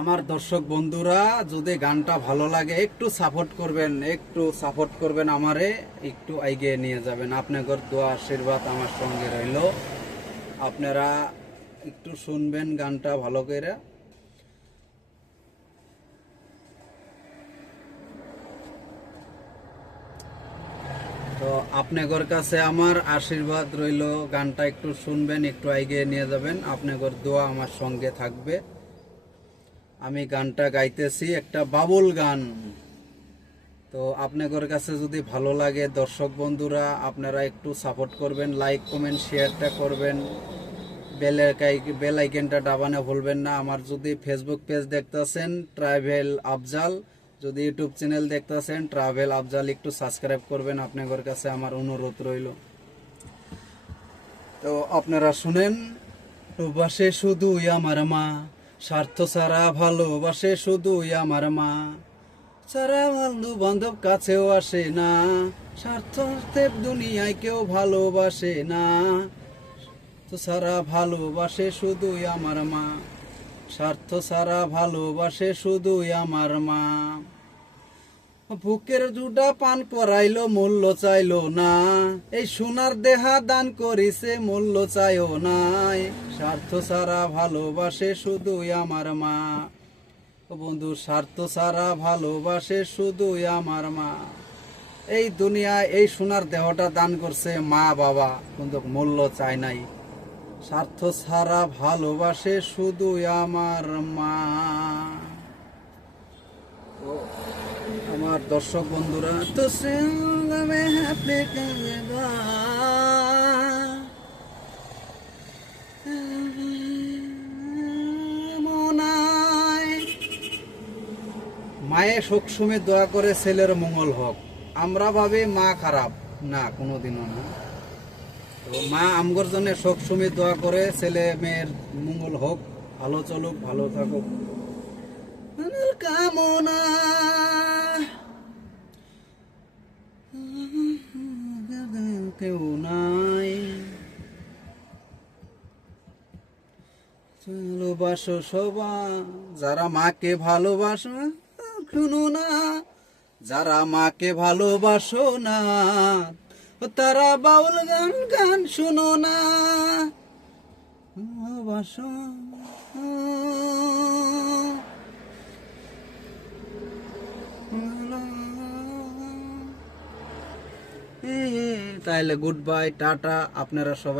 আমার দর্শক বন্ধুরা, যদি গানটা ভালো লাগে একটু সাপোর্ট করবেন আমারে, একটু এগিয়ে নিয়ে যাবেন। আপনাদের দোয়া আশীর্বাদ আমার সঙ্গে রইল। আপনারা একটু শুনবেন গানটা ভালো করে। তো আপনাদের কাছে আমার আশীর্বাদ রইল, গানটা একটু শুনবেন, একটু এগিয়ে নিয়ে যাবেন। আপনাদের দোয়া আমার সঙ্গে থাকবে। আমি গানটা গাইতেছি, একটা বাউল গান। তো আপনাদের কাছে যদি ভালো লাগে দর্শক বন্ধুরা, আপনারা একটু সাপোর্ট করবেন, লাইক কমেন্ট শেয়ারটা করবেন, বেল আইকনটা দাবানো ভুলবেন না। আমার যদি ফেসবুক পেজ দেখতেছেন ট্রাভেল আফজাল, যদি ইউটিউব চ্যানেল দেখতেছেন ট্রাভেল আফজাল, একটু সাবস্ক্রাইব করবেন, আপনাদের কাছে আমার অনুরোধ রইল। তো আপনারা শুনেন। ভালোবাসে শুধুই আমার মা, স্বার্থ ছাড়া ভালোবাসে শুধুই আমার মা, সারা বন্ধু বান্ধব কাছেও আসে না, স্বার্থে দুনিয়ায় কেউ ভালোবাসে না, তো সারা ভালোবাসে শুধুই আমার মা, স্বার্থ ছাড়া ভালোবাসে শুধুই আমার মা। বুকের জুড়া পান করাইলো মূল্য চাইলো না, এই সোনার দেহা দান করিছে মূল্য চাইও নাই, স্বার্থ ছাড়া ভালোবাসে শুধুই আমার মা। বন্ধু, স্বার্থ ছাড়া ভালোবাসে শুধুই আমার মা। এই দুনিয়ায় এই সোনার দেহটা দান করছে মা বাবা, কিন্তু মূল্য চাই নাই। স্বার্থ ছাড়া ভালোবাসে শুধুই আমার মা। আমার দর্শক বন্ধুরা, তো মায়ে সবসময় দোয়া করে ছেলের মঙ্গল হোক। আমরা ভাবি মা খারাপ, না, কোনোদিনও না। তো মা আমগর জন্য সবসময় দোয়া করে ছেলে মেয়ের মঙ্গল হোক, ভালো চলুক, ভালো থাকুক কামনা। কেউ নাই ভালোবাসো সবাই, যারা মাকে ভালোবাসো শুনো না, যারা মাকে ভালোবাসো না তারা বাউল গান গান শুনো না। ভালোবাসো তাইলে গুড বাই, টাটা, আপনারা সবাই।